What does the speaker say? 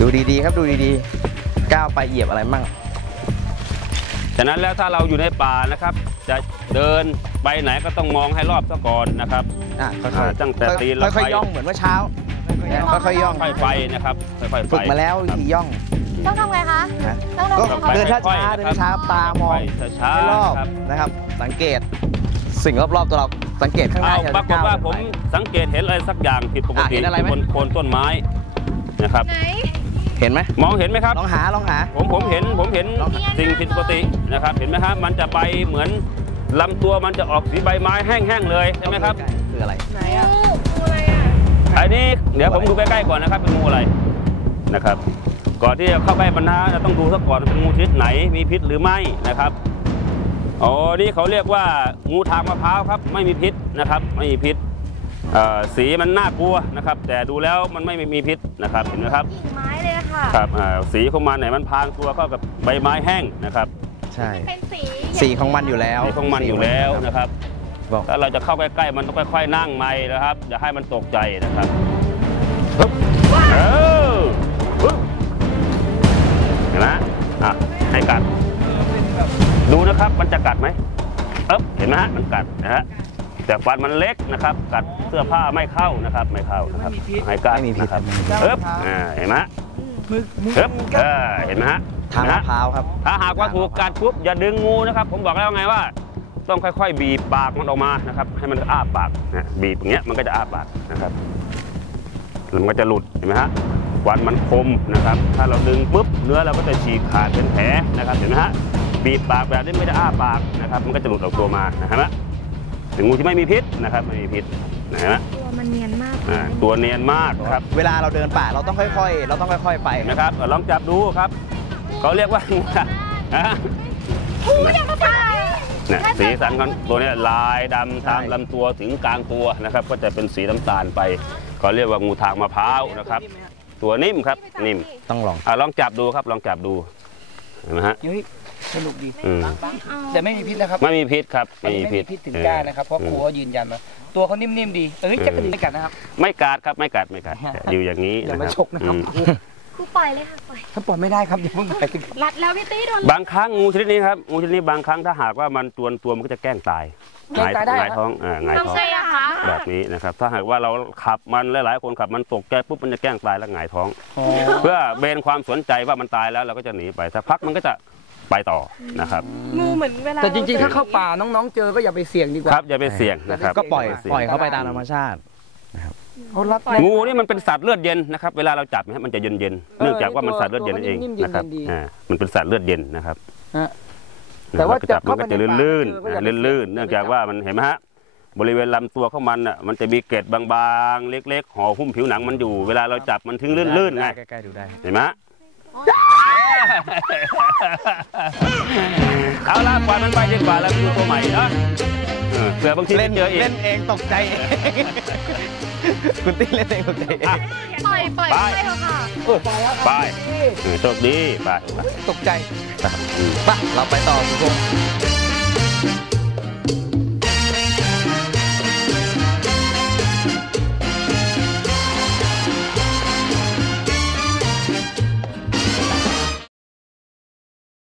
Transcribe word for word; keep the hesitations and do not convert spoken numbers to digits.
ดีๆครับดูดีๆก้าวไปเหยียบอะไรมั่งฉะนั้นแล้วถ้าเราอยู่ในป่านะครับจะเดินไปไหนก็ต้องมองให้รอบซะก่อนนะครับอ่ะค่อยๆตั้งแต่ตีนเราไปค่อยๆย่องเหมือนเมื่อเช้าค่อยๆย่องค่อยๆไปนะครับค่อยๆไปฝึกมาแล้ววิธีย่องต้องทำไงคะต้องทำไงเดินช้าๆเดินช้าตามองให้รอบนะครับสังเกตสิ่งรอบๆตัวเราสังเกตข้างหน้าปรากฏว่าผมสังเกตเห็นอะไรสักอย่างผิดปกติบนโคนต้นไม้นะครับเห็นไหมมองเห็นไหมครับลองหาลองหาผมผมเห็นผมเห็นสิ่งผิดปกตินะครับเห็นไหมครับมันจะไปเหมือนลำตัวมันจะออกสีใบไม้แห้งๆเลยใช่ไหมครับคืออะไรไหนอ่ะงูอะไรอ่ะอันนี้เดี๋ยวผมดูใกล้ๆก่อนนะครับเป็นงูอะไรนะครับก่อนที่จะเข้าใกล้มันนะเราต้องดูซะก่อนเป็นงูชนิดไหนมีพิษหรือไม่นะครับอ๋อนี่เขาเรียกว่างูทางมะพร้าวครับไม่มีพิษนะครับไม่มีพิษสีมันน่ากลัวนะครับแต่ดูแล้วมันไม่มีพิษนะครับเห็นไหมครับกิ่งไม้เลยค่ะครับสีของมันเนี่ยมันพรางตัวเข้ากับใบไม้แห้งนะครับใช่เป็นสีสีของมันอยู่แล้วสีของมันอยู่แล้วนะครับถ้าเราจะเข้าใกล้ๆมันต้องค่อยๆนั่งไม่นะครับอย่าให้มันตกใจนะครับเออเห็นไหมอ่ะให้กัดดูนะครับมันจะกัดไหมเอ๊บเห็นไหมฮะมันกัดนะฮะแต่ฟันมันเล็กนะครับกัดเสื้อผ้าไม่เข้านะครับไม่เข้านะครับให้กัดนะครับเอ๊บเห็นไหมเอ๊บเห็นไหมฮะทางมะพร้าวครับถ้าหากว่าถูกกัดปุ๊บอย่าดึงงูนะครับผมบอกแล้วไงว่าต้องค่อยๆบีบปากมันออกมานะครับให้มันอ้าปากนะบีบอย่างเงี้ยมันก็จะอ้าปากนะครับแล้วมันก็จะหลุดเห็นไหมฮะฟันมันคมนะครับถ้าเราดึงปุ๊บเนื้อเราก็จะฉีกขาดเป็นแผลนะครับเห็นไหมฮะบีบปากแบบนี้ไม่ได้อ้าปากนะครับมันก็จะหลุดออกตัวมานะฮะถึงงูที่ไม่มีพิษนะครับไม่มีพิษนะฮะตัวมันเนียนมากตัวเนียนมากครับเวลาเราเดินป่าเราต้องค่อยๆเราต้องค่อยๆไปนะครับลองจับดูครับเขาเรียกว่างูนะเนี่ยสีสันของตัวนี้ลายดำตามลำตัวถึงกลางตัวนะครับก็จะเป็นสีน้ำตาลไปเขาเรียกว่างูทางมะพร้าวนะครับตัวนิ่มครับนิ่มต้องลองอ่าลองจับดูครับลองจับดูเห็นไหมฮะสนุกดีแต่ไม่มีพิษนะครับไม่มีพิษครับไม่มีพิษถึงกล้านะครับเพราะครูเขายืนยันมาตัวเขานิ่มๆดีเอ้ยจะกระดิ่งไม่กัดนะครับไม่กัดครับไม่กัดไม่กัดอยู่อย่างนี้อย่ามาฉกนะครับครูปล่อยเลยค่ะปล่อยถ้าปล่อยไม่ได้ครับอย่าเพิ่งไปรัดแล้วพี่ตี้โดนบางครั้งงูชนิดนี้ครับงูชนิดนี้บางครั้งถ้าหากว่ามันตัวตัวมันก็จะแกล้งตายหงายหงายท้องอ่าหงายท้องแบบนี้นะครับถ้าหากว่าเราขับมันหลายๆคนขับมันตกใจปุ๊บมันจะแกล้งตายแล้วหงายท้องเพื่อเบนความสนใจว่ามันตายแล้วเราก็จะหนีไปสักพักมันก็จะไปต่อนะครับงูเหมือนเวลาแต่จริงๆถ้าเข้าป่าน้องๆเจอก็อย่าไปเสี่ยงดีกว่าครับอย่าไปเสี่ยงนะครับก็ปล่อยปล่อยเขาไปตามธรรมชาตินะครับงูนี่มันเป็นสัตว์เลือดเย็นนะครับเวลาเราจับมันจะเย็นเย็นเนื่องจากว่ามันสัตว์เลือดเย็นนั่นเองนะครับอ่ามันเป็นสัตว์เลือดเย็นนะครับแต่ว่าจับมันก็จะลื่นๆลื่นๆเนื่องจากว่ามันเห็นไหมฮะบริเวณลำตัวของมันอ่ะมันจะมีเกล็ดบางๆเล็กๆห่อหุ้มผิวหนังมันอยู่เวลาเราจับมันถึงลื่นๆไงเห็นไหมเอาละปล่อยมันไปดีกว่าแล้วดูตัวใหม่นะเผื่อบางทีเล่นเจอเองเล่นเองตกใจเองคุณติ๊กเล่นเองตกใจเองปล่อยปล่อยไปเถอะค่ะไปโชคดีไปตกใจไปเราไปต่อคุณผู้ชม